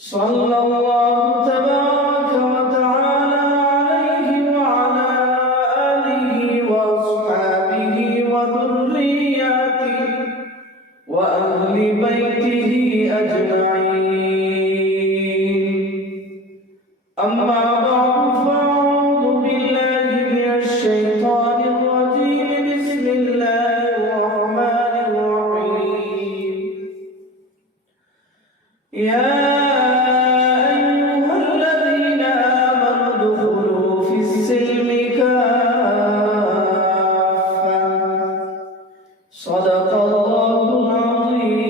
صلى الله تبارك وتعالى عليه وعلى آله وأصحابه وذرياته وأهل بيته أجمعين. أما بعد فأعوذ بالله من الشيطان الرجيم. بسم الله الرحمن الرحيم. يا صدق الله العظيم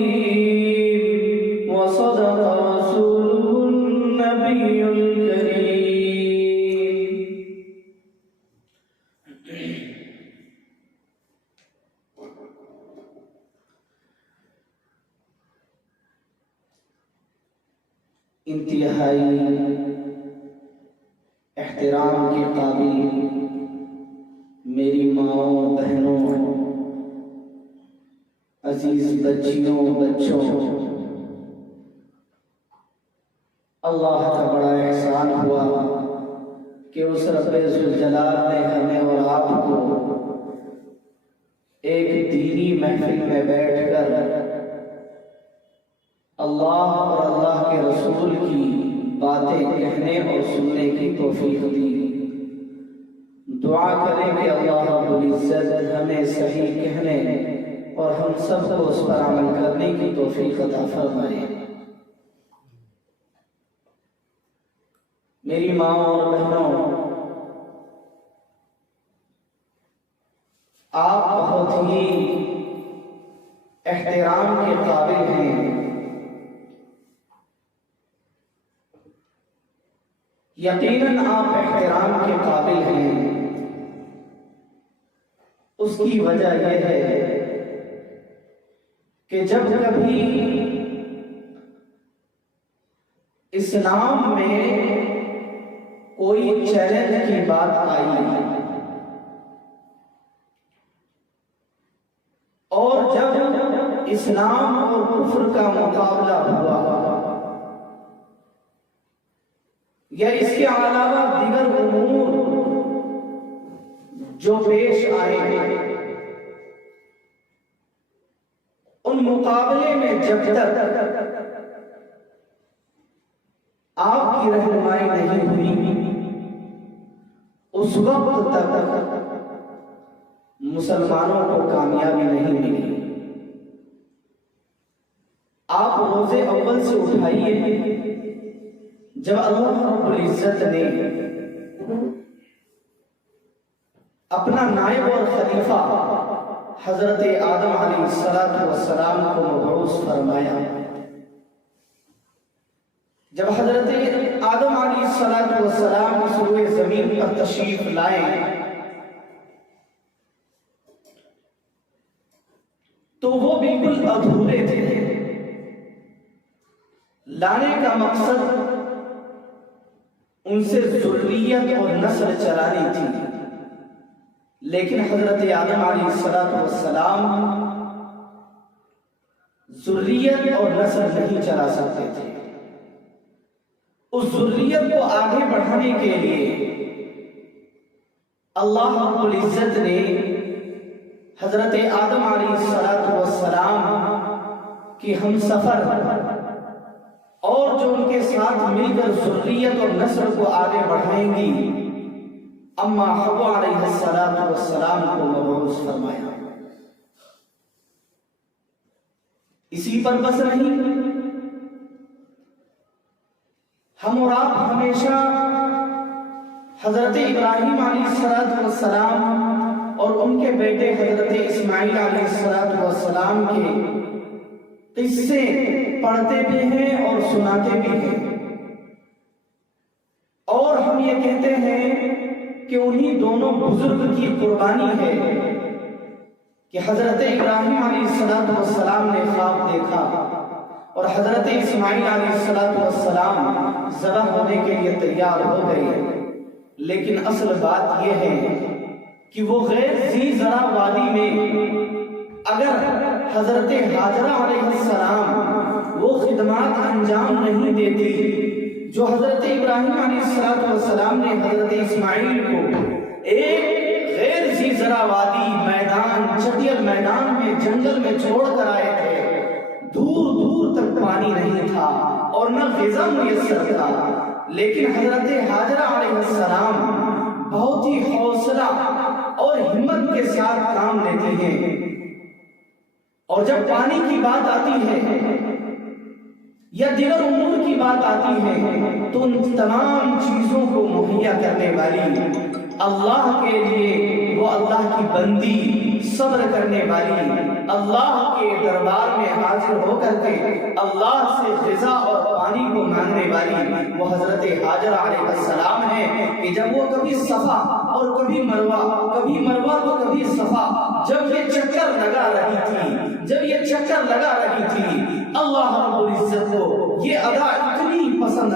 وصدق رسوله النبي الكريم. انتہائی احترام کے قابل میری ماؤں، بہنوں، عزیز بچیوں، بچوں، اللہ کا بڑا احسان ہوا کہ اس رب ذوالجلال نے ہمیں اور آپ کو ایک دینی محفل میں بیٹھ کر اللہ اور اللہ کے رسول کی باتیں کہنے اور سننے کی توفیق دی. دعا کریں کہ اللہ رب العزت ہمیں صحیح کہنے اور ہم سب کو اس پر عمل کرنے کی توفیق عطا فرمائے. میری ماں اور بہنوں، آپ بہت ہی احترام کے قابل ہیں. یقیناً آپ احترام کے قابل ہیں. اس کی وجہ یہ ہے کہ جب کبھی اسلام میں کوئی چیلنج کی بات آئی اور جب اسلام اور کفر کا مقابلہ ہوا یا اس کے علاوہ دیگر امور جو پیش آئے، ان مقابلے میں جب تک آپ کی رہنمائی نہیں ہوئی، اس وقت تک مسلمانوں کو کامیابی نہیں ملی. آپ روزے اول سے اٹھائیے جب اللہ رب العزت نے اپنا نائب اور خلیفہ حضرت آدم علیہ السلام کو مبعوث فرمایا. جب حضرت آدم علیہ السلام اس روئے زمین پر تشریف لائے تو وہ بالکل ادھورے تھے. لانے کا مقصد ان سے ذریت اور نسل چلانی تھی، لیکن حضرت آدم علیہ السلام ذریت اور نسل نہیں چلا سکتے تھے. اس ذریت کو آگے بڑھانے کے لیے اللہ رب العزت نے حضرت آدم علیہ السلام کی ہم سفر اور جو ان کے ساتھ مل کر ذریت اور نسل کو آگے بڑھائیں گی اما حوا علیہ السلام کو مبعوث فرمایا. اسی پر بس نہیں، ہم اور آپ ہمیشہ حضرت ابراہیم علیہ السلام اور ان کے بیٹے حضرت اسماعیل علیہ السلام کے قصے پڑھتے بھی ہیں اور سناتے بھی ہیں، اور ہم یہ کہتے ہیں کہ انہی دونوں بزرگ کی قربانی ہے کہ حضرت ابراہیم علیہ السلام نے خواب دیکھا اور حضرت اسماعیل علیہ السلام ذبح ہونے کے لیے تیار ہو گئے. لیکن اصل بات یہ ہے کہ وہ غیر ذی زرع وادی میں اگر حضرت حاجرہ علیہ السلام وہ خدمات انجام نہیں دیتی جو حضرت ابراہیم علیہ السلام نے حضرت اسماعیل کو ایک غیر ذی زرع وادی میدان چٹیل میدان میں جنگل میں چھوڑ کر آئے تھے، دور دور تک پانی نہیں تھا اور نہ غذا میسر تھا، لیکن حضرت حاجرہ علیہ السلام بہت ہی حوصلہ اور ہمت کے ساتھ کام لیتی ہیں، اور جب پانی کی بات آتی ہے یا دیگر امور کی بات آتی ہے تو ان تمام چیزوں کو مہیا کرنے والی اللہ کے لیے وہ اللہ کی بندی صبر کرنے والی اللہ کے دربار میں حاضر ہو کر کے اللہ سے غذا اور پانی کو مانگنے والی وہ حضرت حاجرہ علیہ السلام ہے کہ جب وہ کبھی صفا اور کبھی مروہ تو کبھی صفا جب یہ چکر لگا رہی تھی اللہ رب العزت کو یہ ادا اتنی پسند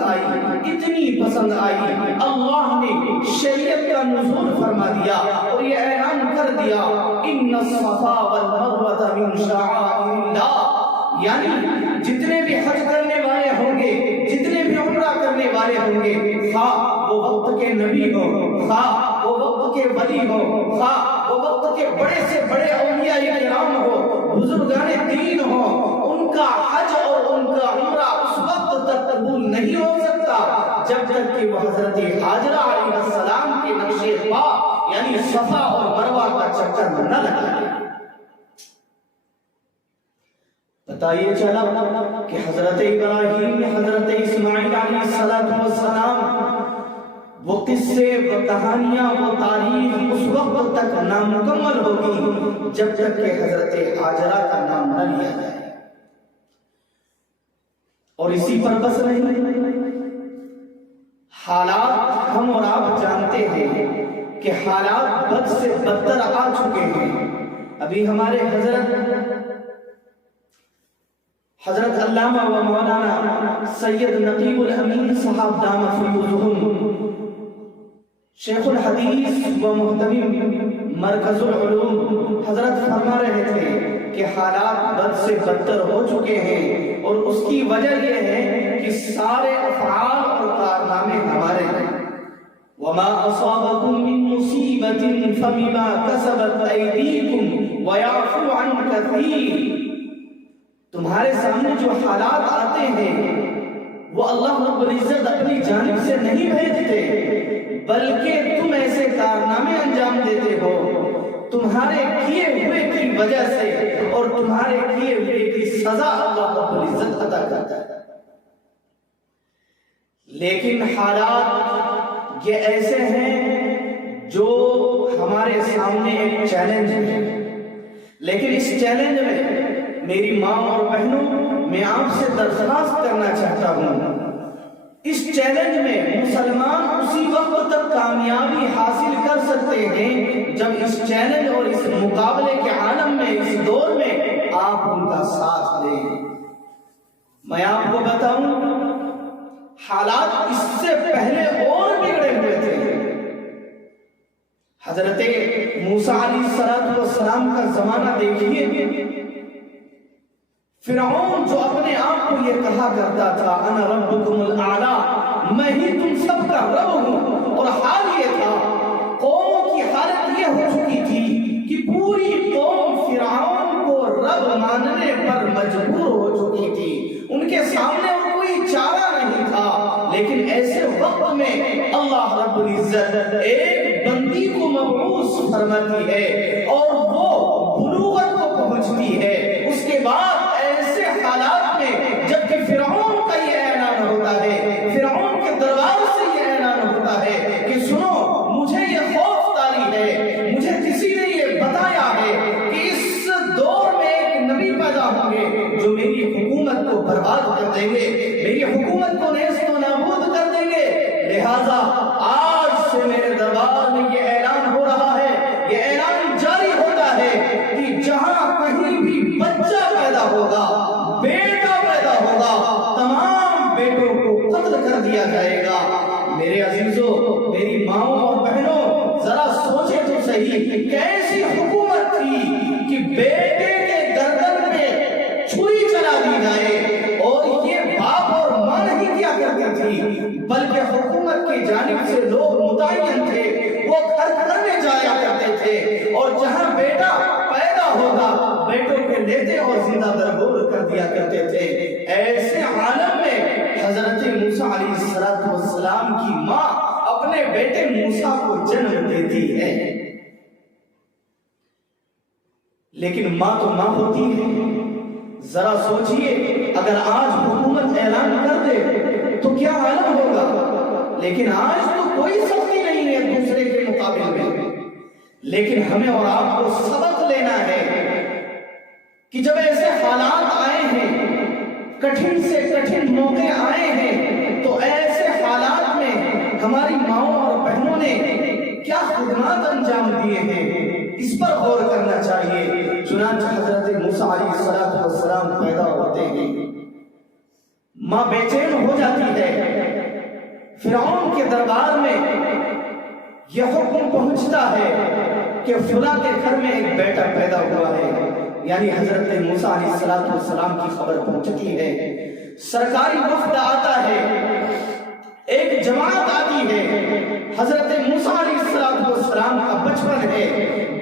آئی اللہ نے شریعت کا نزول فرما دیا اور یہ اعلان کر دیا ان الصفا والمروہ من شعائر اللہ، یعنی جتنے بھی حج کرنے والے ہوں گے، جتنے بھی عمرہ کرنے والے ہوں گے، خواہ وہ وقت کے نبی ہو، خواہ وہ وقت کے ولی ہو، خواہ وہ وقت کے بڑے سے بڑے اولیاء کرام ہو، بزرگان دین ہو، ان کا حج اور ان کا عمرہ اس وقت تک قبول نہیں ہو سکتا جب تک کہ وہ حضرت حاجرہ علیہ السلام کے نقش پا یعنی صفا اور مروہ کا چکر نہ لگائے۔ بتائیے چلا کہ حضرت ابراہیم حضرت اسماعیل علیہ السلام وہ قصے وہ کہانیاں وہ تاریخ اس وقت تک نامکمل ہوگی جب تک کہ حضرت حاجرہ کا نام نہ لیا جائے۔ اور اسی پر بس نہیں، حالات ہم اور آپ جانتے ہیں کہ حالات بد سے بدتر آ چکے ہیں۔ ابھی ہمارے حضرت علامہ و مولانا سید نقیب الامین صاحب دام فیوزہم شیخ الحدیث و محتمم مرکز العلوم حضرت فرما رہے تھے کہ حالات بد سے بدتر ہو چکے ہیں، اور اس کی وجہ یہ ہے کہ سارے افعال اور کارنامے ہمارے ہیں۔ وما اصابکم من مصیبت فبما کسبت ایدیکم ویعفو عن کثیر، تمہارے سامنے جو حالات آتے ہیں وہ اللہ رب العزت اپنی جانب سے نہیں بھیجتے، بلکہ تم ایسے کارنامے انجام دیتے ہو تمہارے کیے ہوئے کی وجہ سے، اور تمہارے کیے ہوئے کی سزا اللہ رب العزت عطا کرتا ہے۔ لیکن حالات یہ ایسے ہیں جو ہمارے سامنے ایک چیلنج ہے، لیکن اس چیلنج میں میری ماں اور بہنوں میں آپ سے درخواست کرنا چاہتا ہوں، اس چیلنج میں مسلمان اسی وقت تک کامیابی حاصل کر سکتے ہیں جب اس چیلنج اور اس مقابلے کے عالم میں اس دور میں آپ ان کا ساتھ دیں۔ میں آپ کو بتاؤں حالات اس سے پہلے اور بگڑے ہوئے تھے۔ حضرت موسیٰ علیہ السلام کا زمانہ دیکھیے، فرعون جو اپنے آپ کو یہ کہا کرتا تھا انا ربکم الاعلی، میں ہی تم سب کا رب ہوں، اور حال یہ تھا قوموں کی حالت یہ ہو چکی تھی کہ پوری قوم فرعون کو رب ماننے پر مجبور ہو چکی تھی، ان کے سامنے کوئی چارہ نہیں تھا۔ لیکن ایسے وقت میں اللہ رب العزت ایک بندی کو مبعوث فرماتی ہے اور وہ بلوغت کو پہنچتی ہے، اس کے بعد حالات میں جبکہ فرعون کا یہ اعلان ہوتا ہے، فرعون کے دربار سے یہ اعلان ہوتا ہے کہ سنو مجھے یہ خوف طاری ہے، مجھے کسی نے یہ بتایا ہے کہ اس دور میں ایک نبی پیدا ہوں گے جو میری حکومت کو برباد کر دیں گے، میری حکومت کو نیست و نابود کر دیں گے، لہذا آج سے میرے دربار میں یہ اعلان ہو رہا ہے، یہ اعلان جاری ہوتا ہے کہ جہاں کہیں بھی بچہ پیدا ہوگا، بیٹا پیدا ہوگا، تمام بیٹوں کو قتل کر دیا جائے گا۔ میرے عزیزوں، میری ماؤں اور بہنوں، ذرا سوچیں تو صحیح کیسی حکومت تھی کہ بیٹے بیٹوں کے لیتے اور زندہ درگور کر دیا کرتے تھے۔ ایسے عالم میں حضرت موسیٰ علیہ السلام کی ماں اپنے بیٹے موسیٰ کو جنم دیتی ہے، لیکن ماں تو ماں ہوتی ہے۔ ذرا سوچئے اگر آج حکومت اعلان کر دے تو کیا عالم ہوگا، لیکن آج تو کوئی سختی نہیں ہے دوسرے کے مقابل میں، لیکن ہمیں اور آپ کو سبق لینا ہے کہ جب ایسے حالات آئے ہیں، کٹھن سے کٹھن موقع آئے ہیں، تو ایسے حالات میں ہماری ماؤں اور بہنوں نے کیا خدمات انجام دیے ہیں، اس پر غور کرنا چاہیے۔ چنانچہ حضرت موسیٰ علیہ السلام پیدا ہوتے ہیں، ماں بے چین ہو جاتی ہے۔ فرعون کے دربار میں یہ حکم پہنچتا ہے کہ فلاں کے گھر میں ایک بیٹا پیدا ہوا ہے، یعنی حضرت موسیٰ علیہ السلام کی خبر پہنچتی ہے۔ سرکاری وفد آتا ہے، ایک جماعت آتی ہے۔ حضرت موسیٰ علیہ السلام کا بچپن ہے،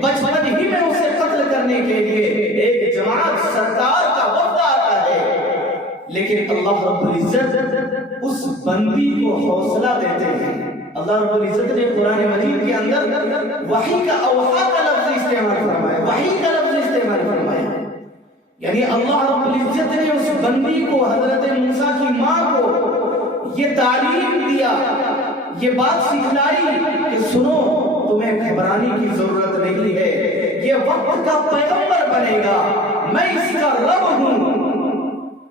بچپن ہی میں اسے قتل کرنے کے لیے ایک جماعت سرکار کا وفد آتا ہے، لیکن اللہ رب العزت اس بندی کو حوصلہ دیتے ہیں۔ اللہ رب العزت نے قرآن مجید کے اندر وحی کا اوحا کا لفظ استعمال فرمایا، وحی کا لفظ استعمال فرمایا، یعنی اللہ رب العزت نے اس بندی کو، حضرت موسیٰ کی ماں کو یہ تعلیم دیا، یہ بات سکھلائی کہ سنو، تمہیں گھبرانے کی ضرورت نہیں ہے، یہ وقت کا پیغمبر بنے گا، میں اس کا رب ہوں،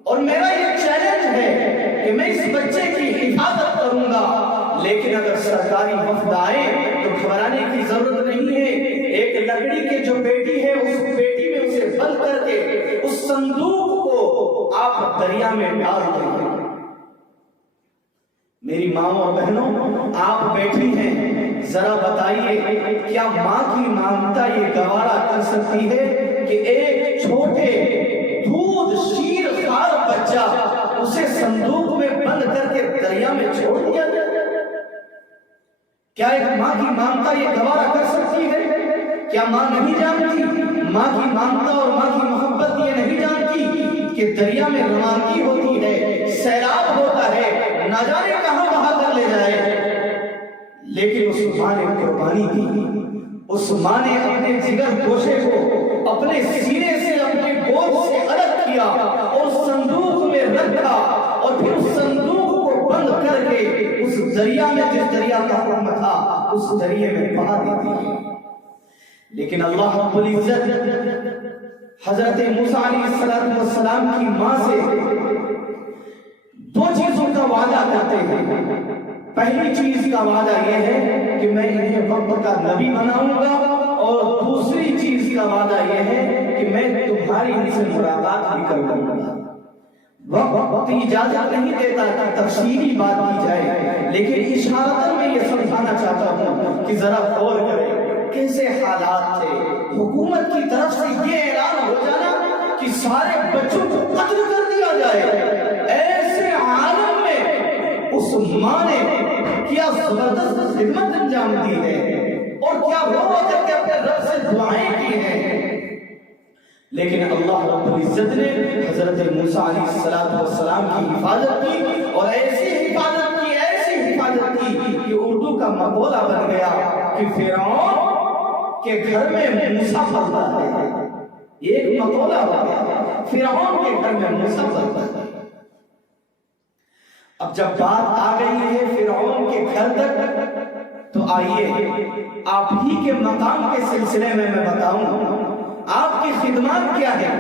اور میرا یہ چیلنج ہے کہ میں اس بچے کی حفاظت کروں گا، لیکن اگر سرکاری وفد آئے تو گھبرانے کی ضرورت نہیں ہے۔ ایک لکڑی کے جو پیٹی ہے، اس پیٹی میں اسے بند کر کے اس صندوق کو آپ دریا میں ڈال دیں۔ میری ماں اور بہنوں، آپ بیٹھی ہیں، ذرا بتائیے کیا ماں کی مامتا یہ گوارا کر سکتی ہے کہ ایک چھوٹے دودھ شیر خوار بچہ اسے صندوق میں بند کر کے دریا میں چھوڑ دیا جائے؟ کیا ایک ماں کی مامتا یہ گوارا کر سکتی ہے؟ کیا ماں نہیں جانتی؟ ماں کی مامتا اور ماں کی محبت یہ نہیں جانتی کہ دریا میں روانگی ہوتی ہے، سیلاب ہوتا ہے، نہ جانے کہاں بہا کر لے جائے، لیکن اس ماں نے قربانی دی، اس ماں نے اپنے جگر گوشے کو اپنے سینے سے، اپنے گود سے الگ کیا اور صندوق میں رکھا، اور پھر اس صندوق کو بند کر کے اس دریا میں، جس دریا کا حکم تھا، اس دریا میں بہا دیتی ہے۔ لیکن اللہ رب العزت حضرت موسیٰ علیہ السلام کی ماں سے دو چیزوں کا وعدہ کرتے ہیں۔ پہلی چیز کا وعدہ یہ ہے کہ میں انہیں وقت کا نبی بناؤں گا، اور دوسری چیز کا وعدہ یہ ہے کہ میں تمہاری ان سے ملاقات بھی کروں گا۔ وقت اجازت نہیں دیتا کہ تفصیلی بات کی جائے، لیکن اشارتاً میں یہ سمجھانا چاہتا ہوں کہ ذرا غور کریں کیسے حالات تھے۔ حکومت کی طرف سے یہ اعلان ہو جانا کہ سارے بچوں کو قتل کر دیا جائے، ایسے عالم میں اس ماں نے کیا زبردست خدمت انجام دی ہے، اور کیا رو کر کے اپنے رب سے دعائیں کی ہیں۔ لیکن اللہ رب العزت نے حضرت موسیٰ علیہ السلام کی حفاظت کی، اور ایسی حفاظت کی، ایسی حفاظت کی کہ اردو کا مقولہ بن گیا کہ فرعون کے گھر میں موسیٰ پلتا ہے۔ ایک مقولہ ہو گیا، فرعون کے گھر میں موسیٰ پلتا ہے۔ اب جب بات آ گئی ہے فرعون کے گھر تک، تو آئیے آپ ہی کے مقام کے سلسلے میں بتاؤں آپ کی خدمات کیا ہے،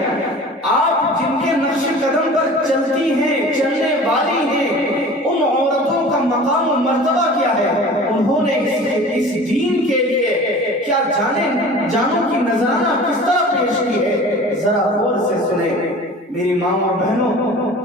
آپ جن کے نقش قدم پر چلتی ہیں، چلنے والی ہیں، ان عورتوں کا مقام و مرتبہ کیا ہے، انہوں نے اس دین کے لیے کیا جانوں کی نذرانہ کس طرح پیش کی ہے، ذرا غور سے سنیں۔ میری ماں اور بہنوں،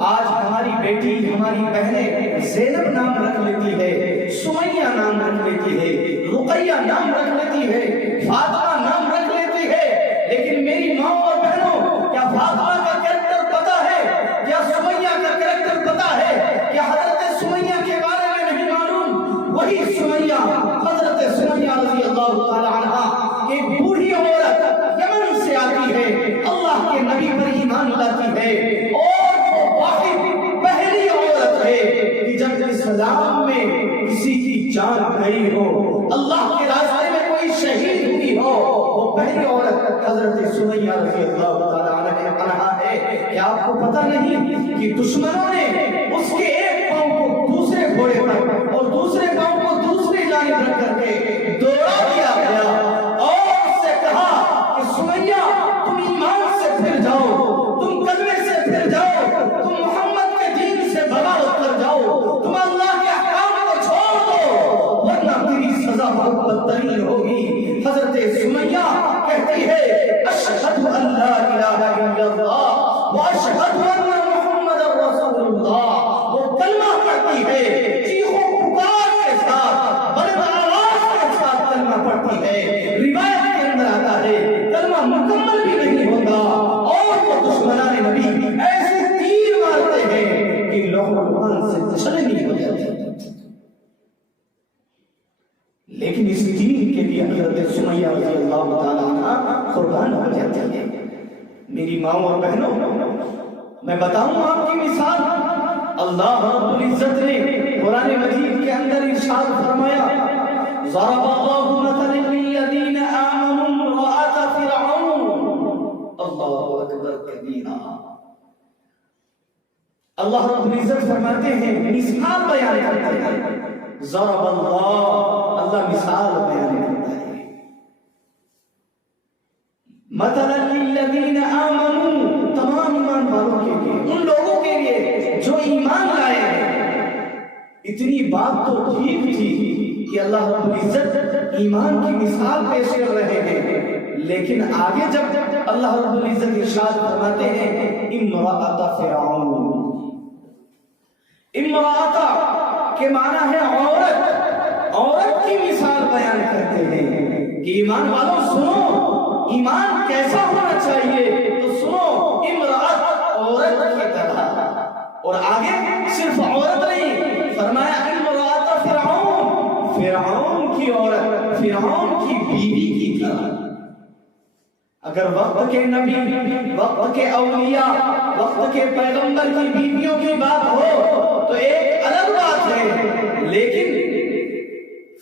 آج ہماری بیٹی، ہماری بہنیں زینب نام رکھ لیتی ہے، سمیہ نام رکھ لیتی ہے، رقیہ نام رکھ لیتی ہے، فاطمہ نام رکھ لیتی ہے، لیکن میری ماں اور بہنوں، کیا فاطمہ کا کریکٹر پتا ہے؟ کیا سمیہ کا کریکٹر پتا ہے؟ کیا حضرت سمیہ کے بارے میں نہیں معلوم؟ وہی سمیہ، حضرت سمیہ رضی اللہ تعالی عنہا، ایک بوڑھی عورت یمن سے آتی ہے، اللہ کے پہلی عورت حضرت سمیہ رضی اللہ تعالیٰ عنہا ہے کہ آپ کو پتہ نہیں کہ دشمنوں نے اس کے ایک پاؤں کو دوسرے گھوڑے پر اور دوسرے پاؤں کو دوسری جانب رکھ کر کے دوڑا دیا گیا اور اس سے کہا کہ سمیہ تم ایمان سے پھر جاؤ، تم کلمے سے پھر جاؤ، تم محمد کے دین سے بغاوت کر جاؤ، تم اللہ کے احکام کو چھوڑ دو ورنہ تیری سزا بہت بدترین ہوگی۔ حضرت سمیہ کہتی ہے اشہد ان لا الہ الا اللہ واشہد ان محمد رسول اللہ، وہ کلمہ پڑھتی ہے چیخو پکار کے ساتھ، بلند آواز کے ساتھ کلمہ پڑھتی ہے۔ روایت کے اندر آتا ہے کلمہ مکمل بھی نہیں ہوتا اور وہ دشمنان نبی ایسے تیر مارتے ہیں کہ لوح المحفوظ سے چھلنی ہو جاتی ہے، لیکن اس دین کے لیے حضرت سمیہ رضی اللہ تعالیٰ عنہ قربان ہو جاتی ہے۔ میری ماں اور بہنوں، میں بتاؤں آپ کی مثال، اللہ رب العزت نے قرآن مجید کے اندر ارشاد فرمایا ضرب اللہ مثلا للذین آمنوا امرأة فرعون، اللہ اکبر کبیرہ۔ اللہ رب العزت فرماتے ہیں، مثال بیان کرتے ہیں، ضرب اللہ مثال بیان کرتا ہے، مثلا للذین آمنوا تمام ایمان والوں کے لیے، ان لوگوں کے لیے جو ایمان لائے ہیں۔ اتنی بات تو ٹھیک تھی کہ اللہ رب العزت ایمان کی مثال پیش کر رہے ہیں، لیکن آگے جب اللہ رب العزت ارشاد فرماتے ہیں امرأۃ فرعون، امرأۃ کے معنی ہے عورت، عورت کی مثال بیان کرتے ہیں کہ ایمان والوں سنو، ایمان کیسا ہونا چاہیے تو سنو، امرأت عورت کی طرح، اور آگے صرف عورت نہیں فرمایا امرأۃ فرعون، فرعون کی عورت، فرعون کی بیوی کی طرح۔ اگر وقت کے نبی، وقت کے اولیاء، وقت کے پیغمبر کی بیویوں کی بات ہو تو ایک الگ بات ہے، لیکن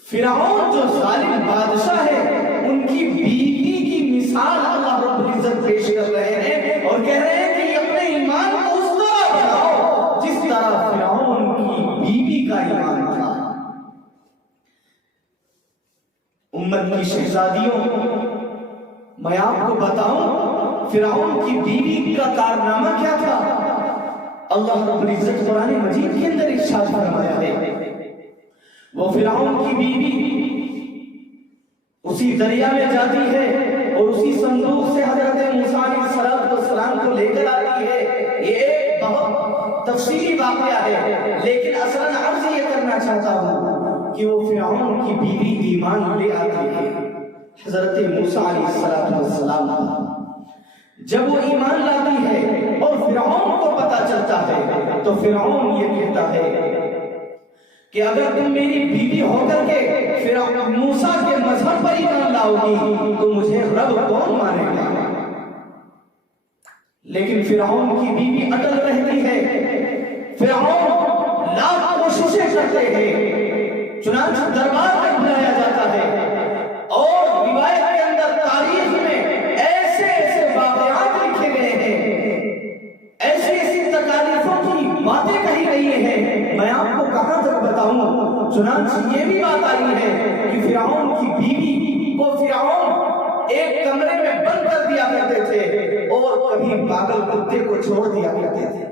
فرعون جو ظالم بادشاہ ہے ان کی بیوی کی مثال اللہ رب العزت پیش کر رہے ہیں اور کہہ رہے ہیں کہ اپنے ایمان کو اس طرح بناؤ جس طرح فرعون کی بیوی کا ایمان تھا۔ امت کی شہزادیوں، میں آپ کو بتاؤں فرعون کی بیوی کا کارنامہ کیا تھا۔ اللہ رب العزت قرآن مجید کے اندر ارشاد فرمایا ہے، وہ فرعون کی بیوی اسی دریا میں جاتی ہے اور اسی صندوق سے حضرت موسیٰ علیہ السلام کو لے کر آتی ہے۔ یہ ایک بہت تفصیلی واقعہ ہے، لیکن اصلاً عرض یہ کرنا چاہتا ہوں کہ وہ فرعون کی بیوی ایمان لے آتی ہے حضرت موسیٰ علیہ السلام۔ جب وہ ایمان لاتی ہے اور فرعون کو پتہ چلتا ہے تو فرعون یہ کہتا ہے کہ اگر تم میری بیوی ہو کر کے فرعون موسیٰ کے مذہب پر ایمان لاؤ گی تو مجھے رب کون مانے گا؟ لیکن فرعون کی بیوی اٹل رہتی ہے، فرعون لاکھ کوششیں کرتے ہیں، چنانچہ دربار میں بلایا جاتا ہے اور روایت کے اندر تاریخ میں ایسے ایسے واقعات لکھے گئے ہیں، ایسی ایسی تکالیفوں کی باتیں کہی گئی ہیں، میں آپ کو کہاں تک بتاؤں۔ چنانچہ یہ بھی بات آئی ہے کہ فرعون کی بیوی کو فرعون ایک کمرے میں بند کر دیا کرتے تھے اور کبھی پاگل کتے کو چھوڑ دیا کرتے تھے۔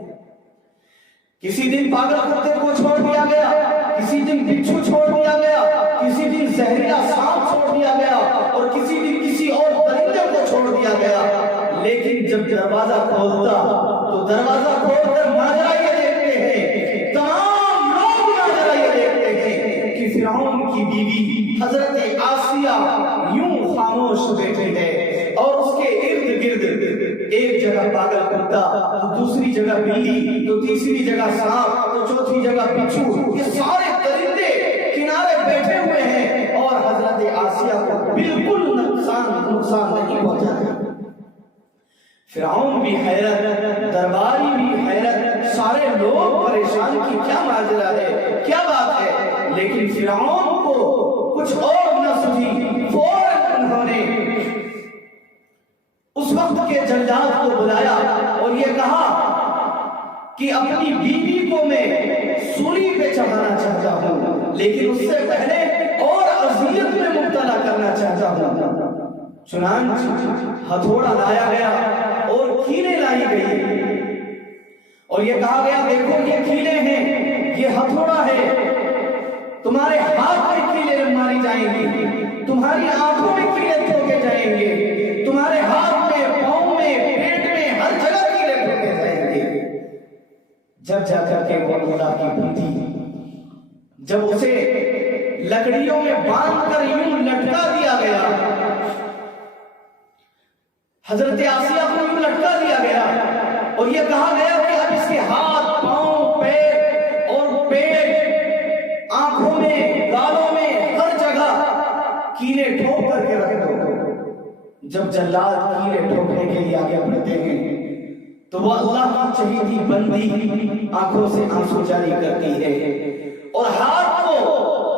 کسی دن پاگل کتے کو چھوڑ دیا گیا، کسی دن بچھو چھوڑ دیا گیا، کسی دن زہریلا سانپ چھوڑ دیا گیا اور کسی دن کسی اور درندے کو چھوڑ دیا گیا۔ لیکن جب دروازہ کھولتا تو دروازہ کھول کر ماجرا یہ دیکھتے ہیں، تمام لوگ ماجرا یہ دیکھتے ہیں کہ فرعون کی بیوی حضرت آسیہ یوں خاموش بیٹھے ہیں اور اس کے ارد گرد ایک جگہ پاگل کتا، تو دوسری جگہ بلی، تو تیسری جگہ سانپ، تو چوتھی جگہ بچھو، یہ سارے درندے کنارے بیٹھے ہوئے ہیں اور حضرت آسیہ کو بالکل نقصان نہیں پہنچا رہے۔ فرعون بھی حیرت، درباری بھی حیرت، سارے لوگ پریشان کی کیا ماجرا ہے، کیا بات ہے، لیکن فرعون کو کچھ اور نہ سوچی، فوراً انہوں نے وقت کے جلاد کو بلایا اور یہ کہا کہ اپنی بیوی کو میں سولی پہ چڑھانا چاہتا ہوں، لیکن اس سے پہلے اور اذیت میں مبتلا کرنا چاہتا ہوں۔ چنانچہ ہتھوڑا لایا گیا اور کیلیں لائی گئی اور یہ کہا گیا دیکھو یہ کیلیں ہیں، یہ ہتھوڑا ہے، تمہارے ہاتھ میں کیلیں ماری جائیں گی، تمہاری آنکھوں میں کیلیں ٹھوکے جائیں گے، تمہارے ہاتھ میں، پاؤں میں، پیٹ میں، ہر جگہ کیلیں ٹھوکے جائیں گے۔ جب جا کر کے وہ اللہ کی بندی، جب اسے لکڑیوں میں باندھ کر یوں لٹکا دیا گیا، حضرت آسیہ کو یوں لٹکا دیا گیا اور یہ کہا گیا کہ اب اس کے ہاتھ، پاؤں، پیر اور پیٹ، آنکھوں میں، گالوں میں، ہر جگہ کیلیں ٹھوک کر کے رکھ دو۔ جب جلاد کیلیں ٹھوکنے کے لیے آگے بڑھتے ہیں تو وہ اللہ کی چہیتی بندی آنکھوں سے آنسو جاری کرتی ہے اور ہاتھ کو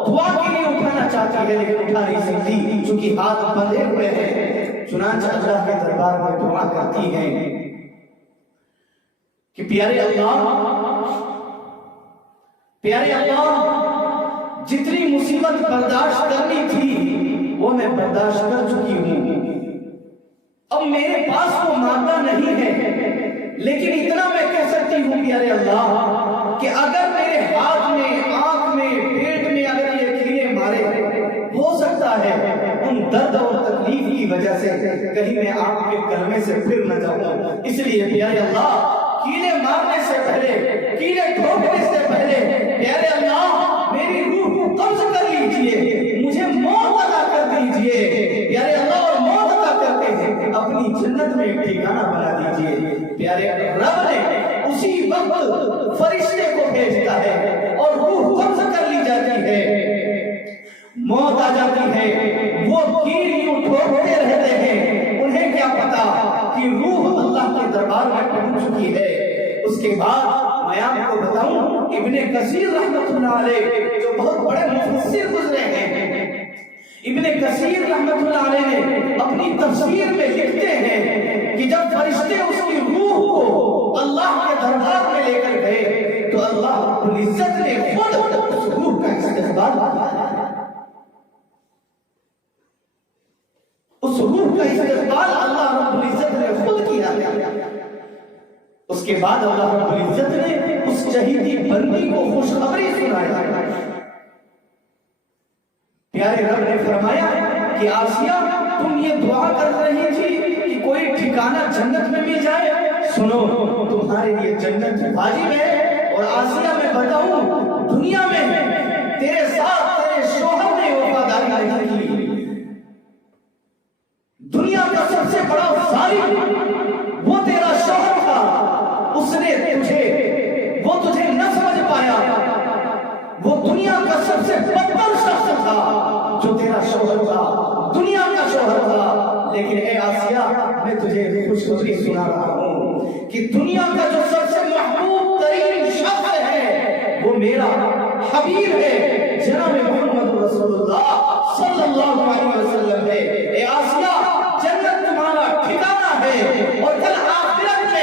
دعا کے لیے اٹھانا چاہتی ہے لیکن اٹھا نہیں سکتی چونکہ ہاتھ بندھے ہوئے ہیں۔ چنانچہ اللہ کے دربار میں دعا کرتی ہے کہ پیارے اللہ جتنی مصیبت برداشت کرنی تھی وہ میں برداشت کر چکی ہوں، اب میرے پاس وہ مادہ نہیں ہے، لیکن اتنا میں کہہ سکتی ہوں پیارے اللہ کہ اگر میرے ہاتھ میں، آنکھ میں، پیٹ میں اگر یہ کیلیں مارے، ہو سکتا ہے ان درد اور تکلیف کی وجہ سے کہیں میں آپ کے کلمے سے پھر نہ جاؤں، اس لیے پیارے اللہ کیلیں مارنے سے پہلے، کیلیں ٹھوکنے سے پہلے پیارے اللہ میری روح کو قبض کر لیجئے، مجھے موت عطا کر دیجئے پیارے اللہ، اور موت عطا کرتے ہیں اپنی جنت میں ایک ٹھکانہ بنا دیجئے۔ پیارے رب نے اسی وقت فرشتے کو بھیجتا ہے اور روح قبض کر لی جاتی ہے، موت آ جاتی ہے، وہ کیل یوں ٹھوکتے رہتے ہیں، انہیں کیا پتا کہ روح اللہ کے دربار میں پہنچ چکی ہے۔ اس کے بعد میں آپ کو بتاؤں ابن کثیر رحمۃ اللہ علیہ جو بہت بڑے مفسر گزرے ہیں، ابن کثیر رحمۃ اللہ علیہ نے اپنی تفسیر میں لکھتے ہیں کہ جب فرشتے اس کی روح کو اللہ کے دربار میں لے کر گئے تو اللہ رب العزت نے خود اس روح کا استقبال کیا، اس روح کا استقبال اللہ رب العزت نے خود کیا۔ اس کے بعد اللہ رب العزت نے اس چہیتی بندی کو خوشخبری سنایا۔ پیارے رب نے فرمایا کہ آسیہ تم یہ دعا کر رہی تھی کہ کوئی ٹھکانہ جنت میں مل جائے، سنو تمہارے لیے جنت واجب ہے، اور آسیہ میں بتاؤں دنیا میں تیرے ساتھ تیرے شوہر نے وفاداری نہیں کی، دنیا کا سب سے بڑا ظالم وہ تیرا شوہر تھا، اس نے تجھے نہ سمجھ پایا، وہ دنیا کا سب سے بدتر شخص تھا جو تیرا شوہر تھا، دنیا کا شوہر تھا، لیکن اے آسیہ میں تجھے خوشخبری سنا رہا ہوں کہ دنیا کا جو سب سے محبوب ترین شخص ہے وہ میرا حبیب ہے، جناب محمد رسول اللہ صلی اللہ علیہ وسلم ہے۔ اے آسیہ جنت تمہارا ٹھکانہ ہے اور کل آخرت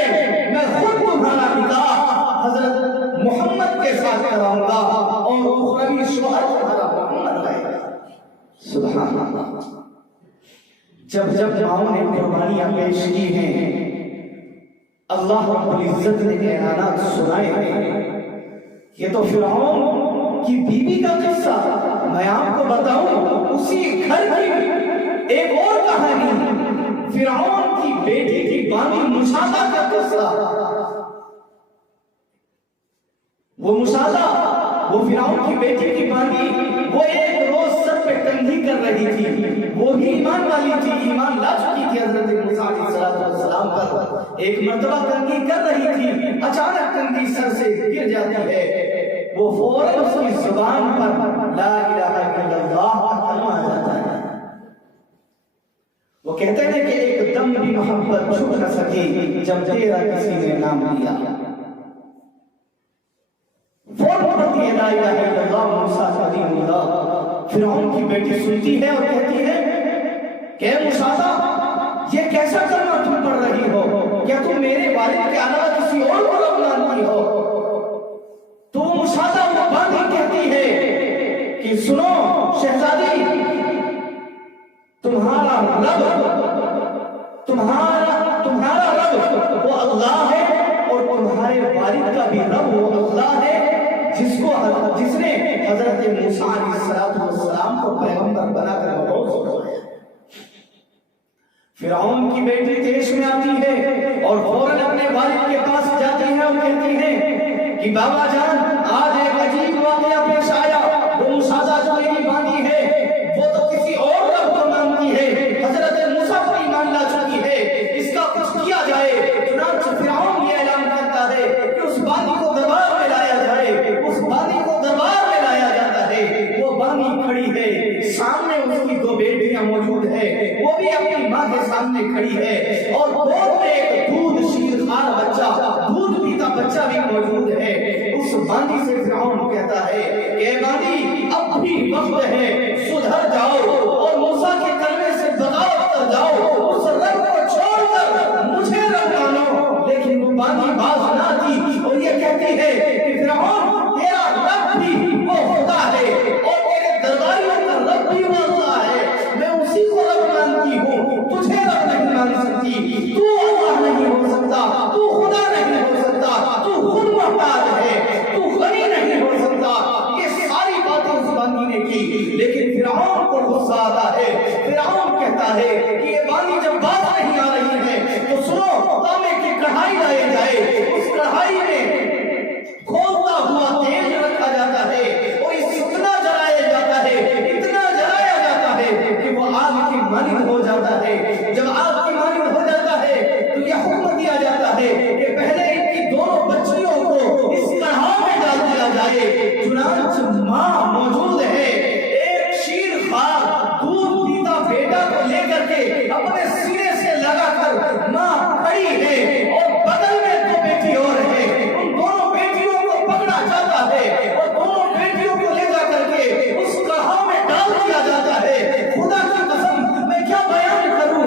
میں خود تمہارا نکاح حضرت محمد کے ساتھ کراؤں گا اور اخروی شوہر تمہارا محمد رہے گا۔ سبحان اللہ۔ جب ماؤں نے قربانیاں پیش کی ہیں، اللہ رب العزت نے اعلانات سنائے ہیں۔ یہ تو فرعون کی بیوی کا قصہ، میں آپ کو بتاؤں اسی گھر کی ایک اور کہانی، فرعون کی بیٹی کی بانی مشاہدہ کا قصہ۔ وہ مشاہدہ، وہ فرعون کی بیٹی کی بانی، وہ ایک روز سر پہ کنگھی کر رہی تھی، وہ بھی ایمان والی تھی، ایمان لا چکی تھی حضرت موسیٰ علیہ السلام پر، ایک مرتبہ کنگھی کر رہی تھی، اچانک کنگھی سر سے گر جاتی ہے، وہ فوراً اس کی زبان پر لا الہ الا اللہ کا کلمہ آ جاتا ہے۔ وہ کہتے ہیں کہ ایک دم بھی محبت چھپ نہ سکی جب تیرا کسی نے نام لیا، فوراً پڑھتی ہے لا الہ الا اللہ موسیٰ کلیم اللہ۔ فرعون کی بیٹی سنتی ہے اور کہتی ہے کہ اے موسیٰ یہ کیسا کلمہ تم پڑھ رہی ہو؟ کیا تم میرے والد کے علاوہ کسی اور کو رب مانتی ہو؟ تو وہ مشاہدہ وہ باندھی کہتی ہے کہ سنو شہزادی، تمہارا رب وہ اللہ ہے، اور تمہارے والد کا بھی رب وہ اللہ ہے، جس نے حضرت موسیٰ علیہ السلام کو پیغمبر بنا کر مبعوث فرمایا۔ فرعون کی بیٹی دیش میں آتی ہے اور فوراً اپنے والد کے پاس جاتی ہے اور کہتی ہے کہ بابا جان، آج ایک عجیب واقعہ پیش آیا، وہ مشاہدہ جو میری باندھی ہے وہ تو کسی اور رب کو مانتی ہے، حضرت موسیٰ پر ایمان لا چکی ہے، اس کا کچھ کیا جائے۔ چنانچہ فرعون یہ اعلان کرتا ہے کہ اس باندھی کو دربار میں لایا جائے۔ اس باندھی کو دربار میں لایا جاتا ہے، وہ باندھی کھڑی ہے، سامنے اس کی دو بیٹیاں موجود ہے، وہ بھی اپنی ماں کے سامنے کھڑی ہے، اور گود میں ایک دودھ شیرخوار بچہ، دودھ پیتا بچہ بھی موجود ہے۔ اس باندھی سے فرعون کہتا ہے کہ اے باندھی، اب بھی وقت ہے، سدھر جاؤ اور موسیٰ کے کلمے سے بغاوت کر جاؤ، اس رب کو چھوڑ کر مجھے رب مانو۔ لیکن وہ باندھی باز نہ آتی اور یہ کہتی ہے کہ فرعون، تیرا رب بھی وہ خدا ہے اور تیرے درباریوں کا رب بھی وہ اللہ ہے، میں اسی کو رب مانتی ہوں، تجھے رب نہیں مان سکتی، تو اللہ نہیں ہو سکتا، تو خدا نہیں ہو سکتا، تو خود محتاج ہے، تو غنی نہیں ہو سکتا۔ یہ ساری باتیں اس باندھی نے کی، لیکن فرعون کو غصہ آتا ہے۔ فرعون کہتا ہے کہ یہ باندھی جب باز نہیں آ رہی ہے تو سنو، تانبے کی کڑھائی لائی جائے، اس کڑھائی میں کھولتا ہوا تیل رکھا جاتا ہے اور اسے اتنا جلایا جاتا ہے کہ وہ آگ کی مانند ہو جاتا ہے۔ جب آگ کی مانند ہو جاتا ہے تو یہ حکم دیا جاتا ہے کہ پہلے ان کی دونوں بچیوں کو اس کڑھائی میں ڈال دیا جائے۔ چنانچہ ماں موجود ہے، ایک شیرخوار دودھ پیتا بیٹا کو لے کر کے اپنے سینے سے لگا کر ماں کھڑی ہے، اور بغل میں دو بیٹی اور ہے۔ ان دونوں بیٹیوں کو پکڑا جاتا ہے اور دونوں بیٹیوں کو لے جا کر کے اس کڑھائی میں ڈال دیا جاتا ہے۔ خدا کی قسم، میں کیا بیان کروں، ان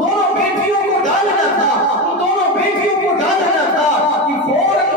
دونوں بیٹیوں کو ڈالنا تھا کہ فوراً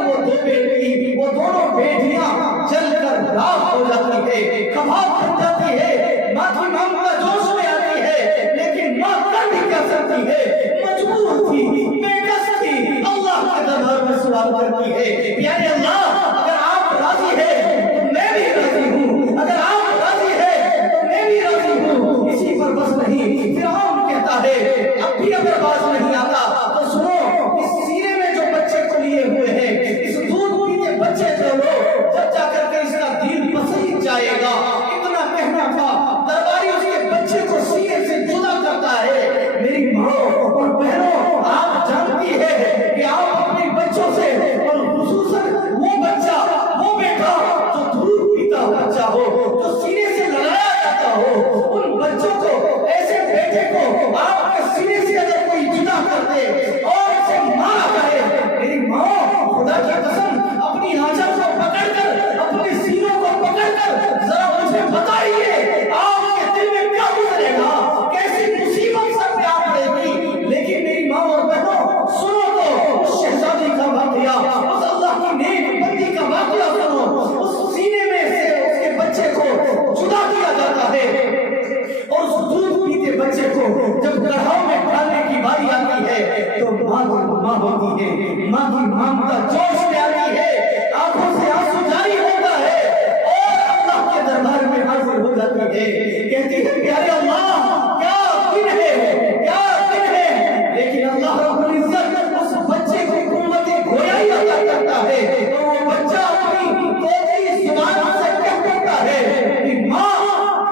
وہ دونوں بیٹیاں جل کر راکھ ہو جاتی ہے، کباب بن جاتی ہے، ماں کی ممتا جوش میں آتی ہے، لیکن ماں کر بھی کیا سکتی ہے، مجبور تھی، بے کس تھی، اللہ کے دربار میں سوال کرتی ہے، پیارے اللہ، اگر آپ راضی ہیں تو میں بھی راضی ہوں، اگر آپ راضی ہیں تو میں بھی راضی ہوں، اسی پر بس نہیں۔ فرعون کہتا ہے اب بھی اگر باز نہیں آتا تو سنو، اس سینے میں جو بچے کو لیے ہوئے ہیں، اس دودھ پیتے بچے کو لو، جب جا کر کے اس کا دل پسند جائے گا۔ اتنا کہنا تھا، درباری اس کے بچے کو سینے سے جدا کرتا ہے۔ میری ماں اور بہنوں، آپ جانتی ہے کہ آپ اپنے بچوں سے، اور خصوصاً وہ بچہ، وہ بیٹا جو دودھ پیتا بچہ ہو، جو سینے سے لگایا جاتا ہو، ان بچوں کو، ایسے بیٹے کو آپ کے سینے سے اگر کوئی جدا کر دے اور اسے مارا جائے، میری ماں، خدا کی قسم، اپنی آنچل کو پکڑ کر، اپنے سینوں کو پکڑ کر ذرا مجھے بتائیے آپ کے دل میں کیا گزرے گا، کیسی مصیبت سر پہ آ پڑے گی۔ لیکن میری ماں اور بہنوں، سنو تو اس شہزادی کا واقعہ، اس اللہ کی نیک بندی کا واقعہ سنو۔ اس سینے میں سے اس کے بچے کو جدا کیا جاتا ہے، اور اس دودھ پیتے بچے کو جب کڑھائی میں ڈالنے کی باری آتی ہے تو ماں ہوتی ہے، ماں کی ممتا جوش میں آتی ہے، آنکھوں سے آنسو جاری ہوتا ہے اور اللہ کے دربار میں حاضر ہو جاتی ہے، کہتی ہے پیارے اللہ، کیا دن ہے، کیا دن ہے۔ لیکن اللہ رب العزت اس بچے کو قوت گویائی عطا کرتا ہے، اور وہ بچہ اپنی توتی زبان سے کہہ دیتا ہے کہ ماں،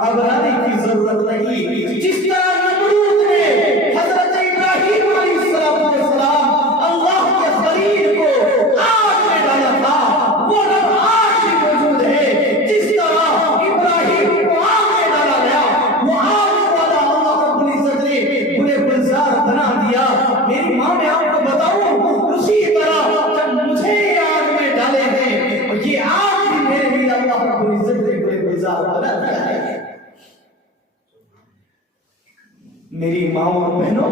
گھبرانے کی ضرورت نہیں۔ جس طرح نمرود نے حضرت ابراہیم علیہ السلام اللہ کے خلیل کو آگ میں ڈالا تھا، وہ رب آج بھی موجود ہے۔ جس طرح ابراہیم کو آگ میں ڈالا گیا، وہ آگ کو میری ماں اور بہنوں،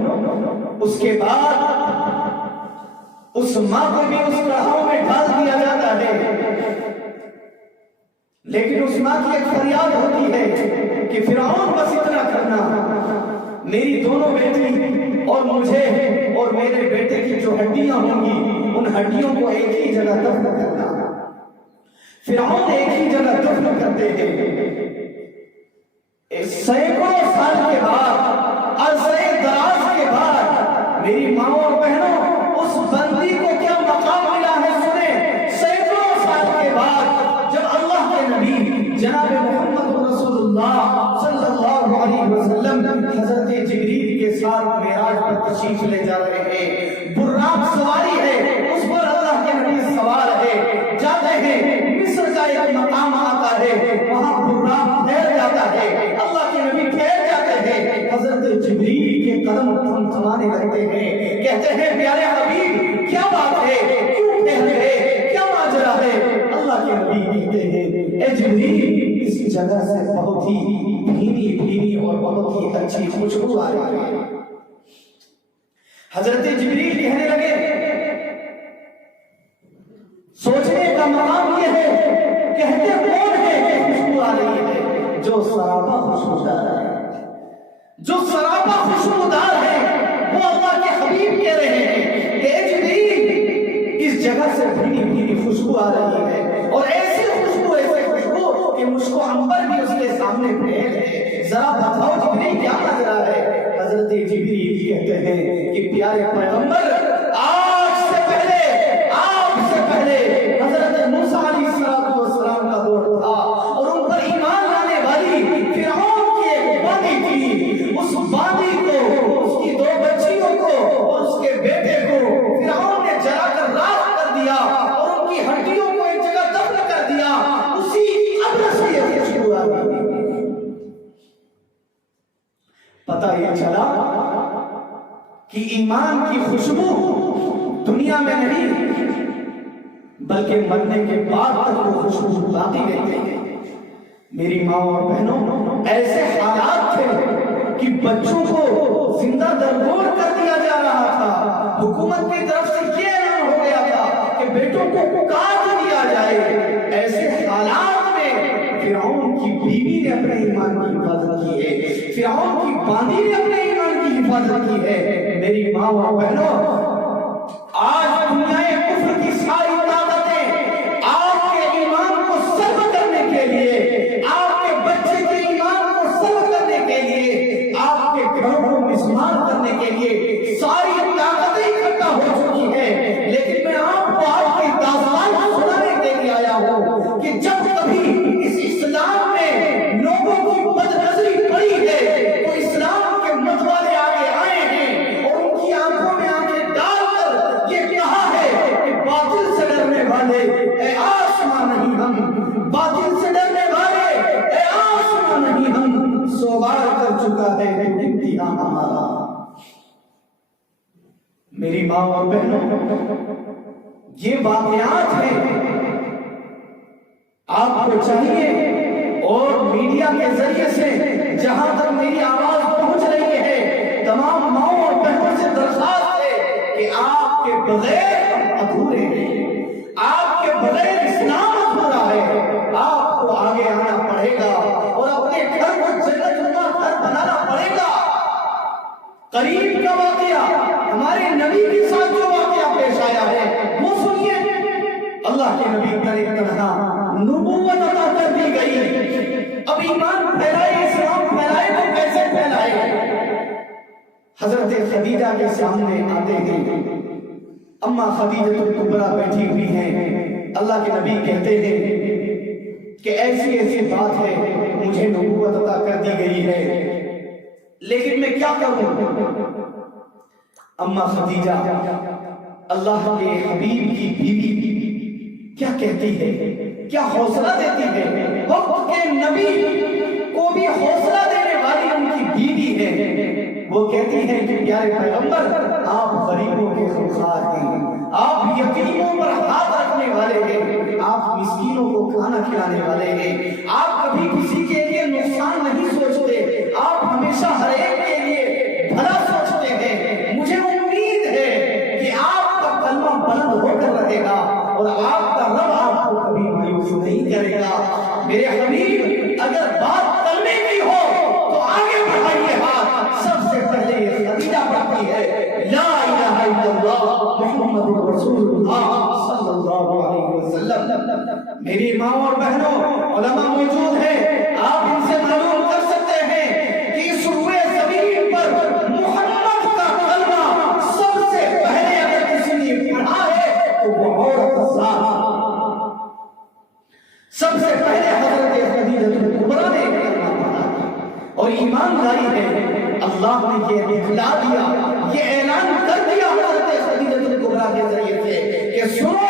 اس کے بعد اس ماں کو بھی اس کڑھاؤ میں ڈال دیا جاتا ہے، لیکن اس ماں کی ایک فریاد ہوتی ہے کہ فرعون بس اتنا کرنا، میری دونوں بیٹی اور مجھے اور میرے بیٹے کی جو ہڈیاں ہوں گی ان ہڈیوں کو ایک ہی جگہ دفن کرنا۔ فرعون ایک ہی جگہ دفن کرتے ہیں۔ سینکڑوں سال کے بعد، عرصے دراز کے بعد، میری ماں اور بہنوں، اس بندی کو کیا مقام ملا ہے سنیں۔ سینکڑوں سال کے بعد جب اللہ کے نبی جناب محمد رسول اللہ صلی اللہ علیہ وسلم حضرت جبریل کے ساتھ معراج پر تشریف لے جا رہے ہیں، براق سواری ہے، اس پر اللہ کے نبی سوار ہے، جاتے ہیں، مصر کا ایک مقام آتا ہے، وہاں براق ٹھہر جاتا ہے، اللہ کے نبی ٹھہر جاتے ہیں، حضرت جبریل کے قدم تھمانے لگتے ہیں، کہتے ہیں پیارے حبیب کیا بات ہے، کیوں ٹھہرے ہیں، کیا ماجرا ہے؟ اللہ کے نبی کہتے ہیں اے جبریل اس جگہ سے بہت ہی بھینی اور بہت ہی اچھی خوشبو آ رہی ہے۔ حضرت جبریل کہنے لگے سوچنے کا مقام یہ ہے، کہتے کون ہے کہ خوشبو آ رہی ہے؟ جو سراپا خوشبودار ہے، جو سراپا خوشبودار ہے، وہ اللہ کے حبیب کہہ رہے ہیں کہ اے جبریل اس جگہ سے بھینی خوشبو آ رہی ہے، اور ایسی خوشبو کہ مجھ کو عنبر بھی اس کے سامنے پھیل ہے، ذرا بتاؤ جبریل کیا ماجرا ہے؟ حضرت جبریل کہتے ہیں کہ پیارے پیغمبر آپ سے پہلے حضرت موسیٰ علیہ السلام کا دور تھا، اور ان پر ایمان لانے والی فرعون کی ایک بانی تھی، اس بانی کو، اس کی دو بچیوں کو اور اس کے بیٹے کو فرعون نے جلا کر راکھ کر دیا اور ان کی ہڈیوں کو ایک جگہ دفن کر دیا۔ اسی ابر سے یہ خوشبو آ گئی۔ پتہ یہ چلا کہ ایمان کی خوشبو دنیا میں نہیں بلکہ مرنے کے بعد تک وہ خوشبو باقی رہتی ہے۔ میری ماں اور بہنوں، ایسے حالات تھے کہ بچوں کو زندہ درگور کر دیا جا رہا تھا، حکومت کی طرف سے یہ اعلان ہو گیا تھا کہ بیٹوں کو کاٹ دیا جائے۔ ایسے حالات میں فرعون کی بیوی نے اپنے ایمان کی حفاظت کی ہے، فرعون کی باندی نے اپنے ایمان کی حفاظت کی ہے۔ میری ماں اور بہنوں، آج دنیا کفر کی ساری طاقتیں آپ کے ایمان کو سلب کرنے کے لیے، آپ کے بچے کے ایمان کو سلب کرنے کے لیے، آپ کے گھروں کو مسمار کرنے کے لیے ساری طاقتیں اکٹھا ہو چکی ہیں، لیکن میں آپ کو آج کی داستان سنانے کے لیے آیا ہوں کہ جب کبھی اس اسلام میں لوگوں کی بد نظری پڑی ہے تو اسلام کے متوالے آگے آئے ہیں اور ان کی آنکھوں میں آنکھیں ڈال کر یہ کہا ہے کہ باطل سے ڈرنے والے اے آسمان نہیں ہم، باطل سے ڈرنے والے اے آسمان نہیں ہم، سوار کر چکا ہے تو امتحان ہمارا۔ میری ماں اور بہنوں، یہ واقعات ہیں، آپ کو چاہیے اور میڈیا کے ذریعے سے جہاں تک میری آواز پہنچ رہی ہے تمام ماؤں اور بہنوں سے درخواست ہے کہ آپ کے بغیر ادھورے ہیں، آپ کے بغیر اسلام ادھورا ہے، آپ کو آگے آنا پڑے گا اور اپنے گھر کو جنت نما گھر بنانا پڑے گا۔ قریب کا واقعہ ہمارے نبی کے ساتھ جو واقعہ پیش آیا ہے وہ سنیے۔ اللہ کے نبی تنہا نبوت عطا کر دی گئی، اب ایمان پھیلائے، اسلام پھیلائے تو کیسے پھیلائے؟ حضرت خدیجہ کے سامنے آتے ہیں، اما خدیجہ کبریٰ بیٹھی ہوئی ہیں، اللہ کے نبی کہتے ہیں کہ ایسی بات ہے، مجھے نبوت عطا کر دی گئی ہے لیکن میں کیا کروں؟ اما خدیجہ اللہ کے حبیب کی بیوی کیا کہتی ہے، کیا حوصلہ دیتی ہے؟ وقت کے نبی کو بھی حوصلہ دینے والی ان کی بیوی ہے۔ وہ کہتی ہے کہ پیارے پیغمبر آپ غریبوں کے غمخوار ہیں، آپ یتیموں پر ہاتھ رکھنے والے ہیں، آپ مسکینوں کو کھانا کھلانے والے ہیں، آپ کبھی کسی کے لیے نقصان نہیں سوچتے، آپ ہمیشہ ہر ایک کے لیے میرے حبیب اگر بات کرنے کی ہو تو آگے بڑھائیے ہاتھ. سب سے پہلے یہ خدیجہ پڑھتی ہے لا الہ الا اللہ محمد رسول اللہ صلی اللہ علیہ وسلم. میری ماں اور بہنوں علماء موجود ہیں, آپ ان سے معلوم کر سکتے ہیں کہ اس روئے زمین پر محمد کا کلمہ سب سے پہلے اگر کسی نے پڑھا ہے تو وہ عورت زہرا. سب سے پہلے حضرت خدیجہ کبریٰ نے کلمہ پڑھا اور ایمان لائی ہے. اللہ نے یہ دکھلا دیا, یہ اعلان کر دیا حضرت خدیجہ کبریٰ کے ذریعے سے کہ سنو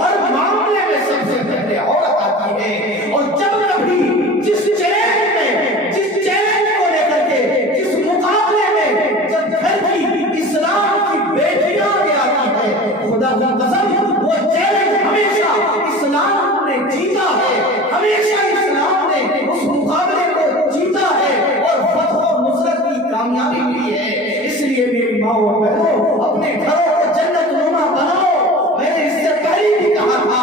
ہر معاملے میں سب سے پہلے عورت آتی ہے. اور جب کبھی جس چیلنج کو لے کر کے جس مقابلے میں جب گھر کی اسلام کی بیٹیاں آگے آتی ہے, خدا کی قسم وہ چیلنج ہمیشہ اسلام نے جیتا ہے, ہمیشہ اسلام نے اس مقابلے کو جیتا ہے اور فتح و نصرت کی کامیابی ملی ہے. اس لیے میری ماں اور بہنوں اپنے گھروں کو جنت نما بناؤ. میں نے اس سے پہلے بھی کہا تھا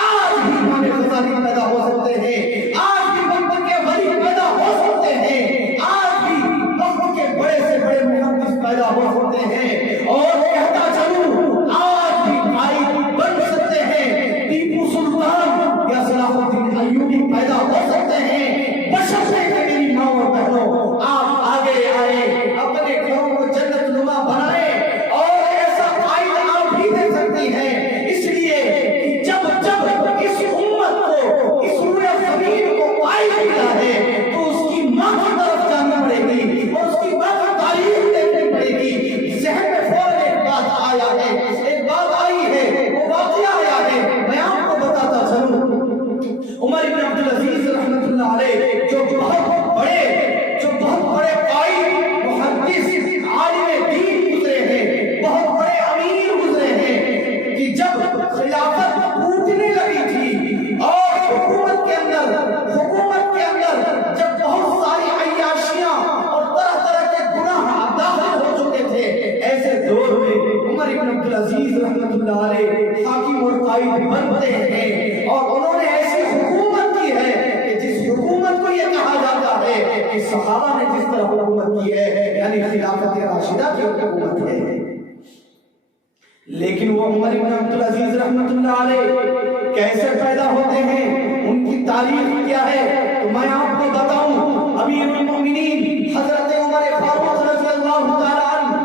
آج بھی ہمیں خزانے پیدا ہو سکتے ہیں, آج بھی وقت کے ولی پیدا ہو سکتے ہیں, آج بھی وقت کے بڑے سے بڑے محدث پیدا ہو سکتے ہیں. اور کہتا چلوں آج بھی بھائی بن سکتے ہیں, ٹیپو سلطان یا صلاح الدین ایوبی پیدا ہو سکتے ہیں, بشرطے کہ میری ماں اور بہنوں آپ آگے آئے, اپنے گھروں کو جنت نما بنائے اور ایسا قائد آپ بھی دے سکتی ہیں. اس لیے کہ جب اس امت کو اس روئے زمین کو قائد ملا ہے تو اس کی ماں کی طرف جانا پڑے گی اور اس کی ماں کی تعلیم دیکھنی پڑے گی. ذہن میں فوراً ایک بات آیا ہے, ایک بات آئی ہے, وہ واقعہ آیا ہے, میں آپ کو بتاتا چلوں. عمر بن عبدالعزیز رحمۃ اللہ علیہ جو بہت بڑے قائد محدث عالم دین گزرے ہیں, بہت بڑے امیر گزرے ہیں, کہ جب خلافت ٹوٹنے لگی تھی اور حکومت کے اندر جب بہت ساری عیاشیاں اور طرح طرح کے گناہ داخل ہو چکے تھے, ایسے دور میں عمر بن عبدالعزیز رحمۃ اللہ علیہ حاکم اور قائد بنتے ہیں اور انہوں نے ایسی حکومت کی ہے کہ جس حکومت کو یہ کہا جاتا ہے کہ صحابہ نے جس طرح حکومت کی ہے, یعنی خلافت راشدہ کی حکومت ہے. لیکن وہ عمر بن عبدالعزیز رحمۃ اللہ علیہ کیسے پیدا ہوتے ہیں, ان کی تاریخ کیا ہے, تو میں آپ کو بتاؤں. امیر المومنین حضرت عمر فاروق رضی اللہ تعالیٰ عنہ,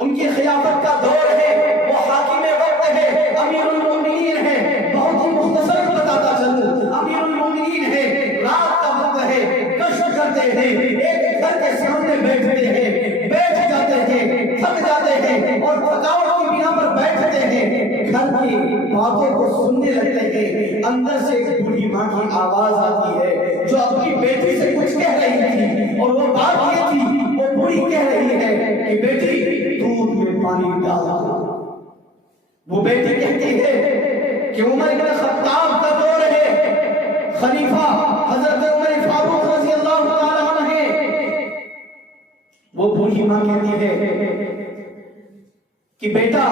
ان کی خلافت کا دور ہے, وہ حاکم وقت ہے, امیر المومنین ہے. بہت ہی مختصر بتاتا چلوں, امیر المومنین ہے, رات کا وقت ہے, گشت کرتے ہیں, ایک گھر کے سامنے بیٹھتے ہیں, بیٹھ جاتے ہیں, تھک جاتے ہیں اور تھکاوٹ کی بنا پر بیٹھتے ہیں, گھر کی باتوں کو سننے لگتے ہیں. اندر سے ایک بوڑھی ماں کی آواز آتی ہے جو اپنی بیٹی سے کچھ کہہ رہی تھی, اور وہ بات یہ تھی, وہ بوڑھی کہہ رہی ہے کہ بیٹی دودھ میں پانی ڈال دو. وہ بیٹی کہتی ہے کہ عمر بن خطاب کا دور ہے, خلیفہ حضرت عمر فاروق رضی اللہ تعالیٰ عنہ ہے. وہ بوڑھی ماں کہتی ہے کہ بیٹا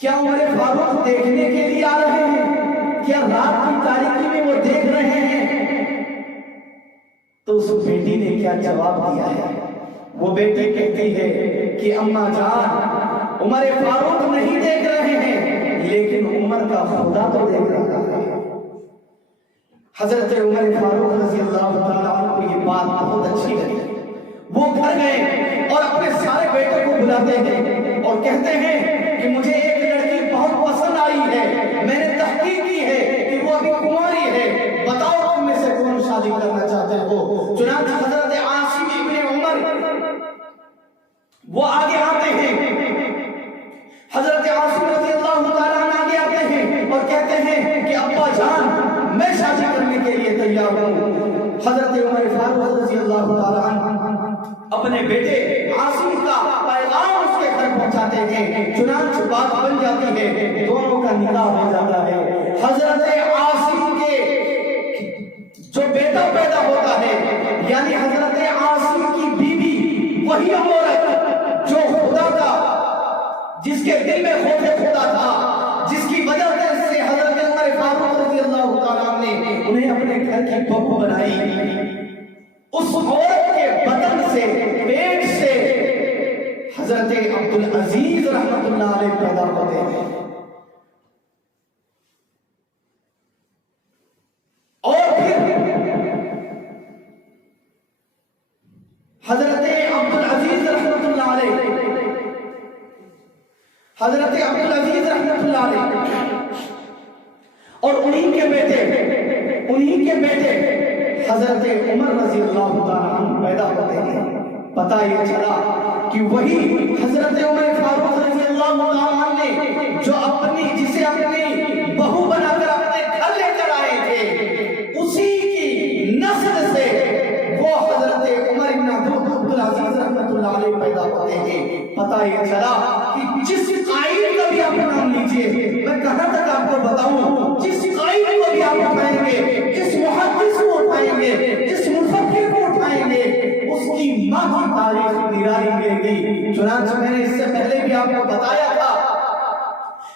کیا عمر فاروق دیکھنے کے لیے آ رہے ہیں, کیا رات کی تاریکی میں وہ دیکھ رہے ہیں؟ تو اس بیٹی نے کیا جواب دیا ہے؟ وہ بیٹی کہتی ہے کہ اماں جان عمر فاروق نہیں دیکھ رہے ہیں, لیکن عمر کا خدا تو دیکھ رہا ہے. حضرت عمر فاروق رضی اللہ تعالیٰ عنہ کو یہ بات بہت اچھی لگی. وہ گھر گئے اور اپنے سارے بیٹوں کو بلاتے ہیں اور کہتے ہیں کہ مجھے ایک لڑکی بہت پسند آئی ہے, میں نے تحقیق کی ہے کہ وہ ابھی کنواری ہے, بتاؤ تم میں سے کون شادی کرنا چاہتے ہو. چنانچہ حضرت عاصم ابن عمر وہ آگے آتے ہیں, حضرت عاصم رضی اللہ تعالیٰ عنہ آگے آتے ہیں اور کہتے ہیں کہ ابا جان میں شادی کرنے کے لیے تیار ہوں. حضرت عمر فاروق رضی اللہ تعالیٰ عنہ اپنے بیٹے عاصم کا پیغام اس کے گھر پہنچاتے ہیں. چنانچہ بات بن جاتی ہے, دونوں کا نکاح ہو جاتا ہے. حضرت عاصم کے جو بیٹا پیدا ہوتا ہے, یعنی حضرت عاصم کی بیوی وہی عورت جو خدا کا, جس کے دل میں خوف خدا تھا, جس کی وجہ سے حضرت عمر فاروق رضی اللہ تعالیٰ نے انہیں اپنے گھر کی بہو بنائی، اس عورت کے بدن سے، پیٹ سے حضرت عبدالعزیز رحمت اللہ علیہ پیدا ہوتے ہیں، اور پھر حضرت عبدالعزیز رحمت اللہ علیہ، حضرت عبدالعزیز رحمت اللہ علیہ اور انہی کے بیٹے حضرت عمر رضی اللہ تعالیٰ عنہ پیدا ہوتے ہیں۔ پتہ یہ چلا کہ وہی حضرت عمر فاروق رضی اللہ تعالیٰ عنہ نے جو جسے اپنی بہو بنا کر اپنے گھر لے کر آئے تھے، اسی کی نسل سے وہ حضرت عمر بن عبدالعزیز رحمت اللہ علیہ پیدا ہوتے ہیں۔ پتہ یہ چلا کہ جس قائل کا بھی آپ نام لیجئے، میں کہاں تک آپ کو بتاؤں، جس قائل کو بھی آپ اٹھائیں گے، جس محدث کو اٹھائیں گے، جس مفکر کو اٹھائیں گے، اس کی ماں کی تاریخ نرالی ملے گی۔ چنانچہ میں نے اس سے پہلے بھی آپ کو بتایا تھا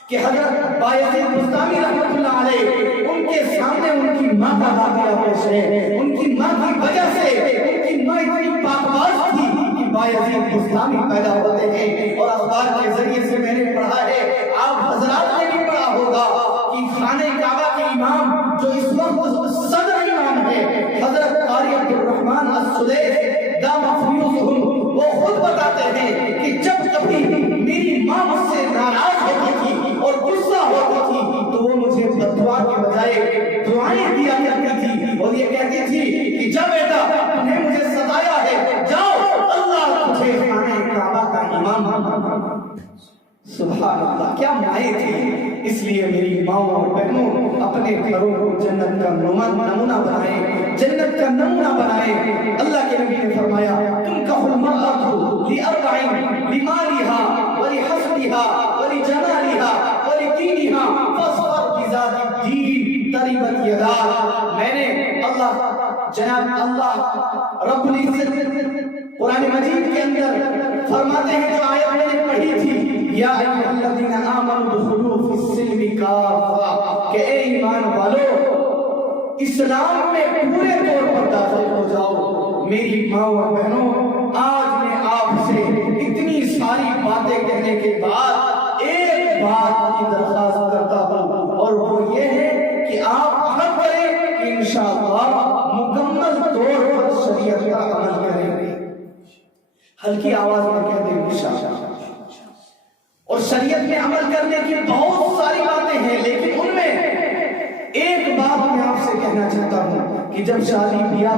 کہ حضرت بایزید بستامی رحمت اللہ علیہ، ان کے سامنے ان کی ماں کا واقعہ پیش ہے۔ ان کی ماں کی وجہ سے ان کی ماں اتنی پاکباز تھی کہ بایزید بستامی پیدا ہوتے ہیں، اور اخبار کے ذریعے سے میں نے پڑھا ہے، آپ حضرات نے بھی پڑھا ہوگا کہ خانہ کعبہ کے امام جو اس وقت صدر امام ہے، حضرت قاری عبد الرحمن السدیس دامت فیوزہم، وہ خود بتاتے ہیں کہ جب کبھی میری ماں مجھ سے ناراض ہوتی تھی اور غصہ ہوتی تھی تو وہ مجھے بددعا کے بجائے دعائیں دیا کرتی تھی، اور یہ کہتی تھی کہ جب بیٹا تم نے مجھے ستایا ہے، جاؤ اللہ تجھے خانہ کعبہ کا امام بنا۔ سبحان اللہ، کیا مائیں تھی۔ اس لیے میری ماؤں اور بہنوں اپنے گھروں کو جنت کا نمونہ بنائیں، جنت کا نمونہ بنائیں۔ اللہ کے نبی نے فرمایا تنکح المرأة لأربع، لمالها ولحسبها ولجمالها ولدينها فاصبر بذات الدين تربت يداك۔ میں نے جناب اللہ رب العزت قرآن مجید کے اندر فرماتے ہیں، جو آیت میں نے پڑھی تھی، یا ایھا الذین آمنوا ادخلوا فی السلم کافہ، کہ اے ایمان والو اسلام میں پورے طور پر داخل ہو جاؤ۔ میری ماں و بہنوں، آج میں آپ سے اتنی ساری باتیں کہنے کے بعد ایک بات کی درخواست کرتا ہوں، اور وہ یہ ہے کہ آپ عہد کریں کہ انشاءاللہ مکمل طور پر شریعت کا عمل کریں۔ ہلکی آواز میں کہہ دیں انشاءاللہ۔ اور شریعت میں عمل کرنے کی بہت ساری باتیں ہیں، لیکن ان میں ایک بات میں آپ سے کہنا چاہتا ہوں کہ جب شادی بیاہ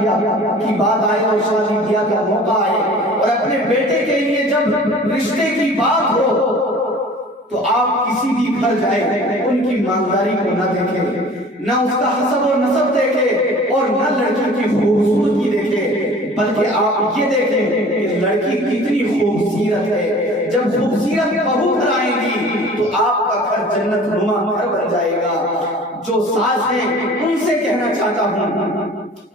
کی بات آئے اور شادی بیاہ کا موقع آئے اور اپنے بیٹے کے لیے جب رشتے کی بات ہو تو آپ کسی بھی گھر جائیں، ان کی مالداری کو نہ دیکھیں، نہ اس کا حسب و نسب دیکھیں، اور نہ لڑکی کی خوبصورتی دیکھیں، بلکہ آپ یہ دیکھیں کہ لڑکی کتنی خوبصورت ہے۔ جب خوبصورت بہو گھر آئیں گی تو آپ کا گھر جنت نما گھر بن جائے گا۔ جو ساس ہیں ان سے کہنا چاہتا ہوں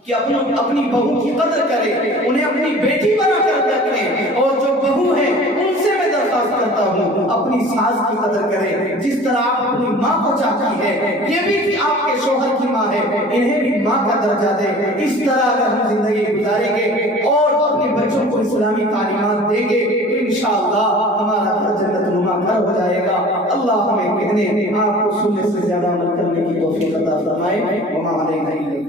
کہ اپنی بہو کی قدر کریں، انہیں اپنی بیٹی بنا کر رکھیں، اور جو بہو ہیں ان سے میں درخواست کرتا ہوں اپنی ساس کی قدر کریں، جس طرح آپ اپنی ماں کو چاہتی ہے، یہ بھی کہ آپ کے شوہر کی ماں ہے، انہیں بھی ماں کا درجہ دیں۔ اس طرح اگر ہم زندگی گزاریں گے اور اپنے بچوں کو اسلامی تعلیمات دیں گے تو انشاءاللہ ہمارا گھر جنت نما گھر ہو جائے گا۔ اللہ ہمیں کہنے، آپ کو سننے سے زیادہ عمل کرنے کی توفیق عطا فرمائے۔ وما علینا الا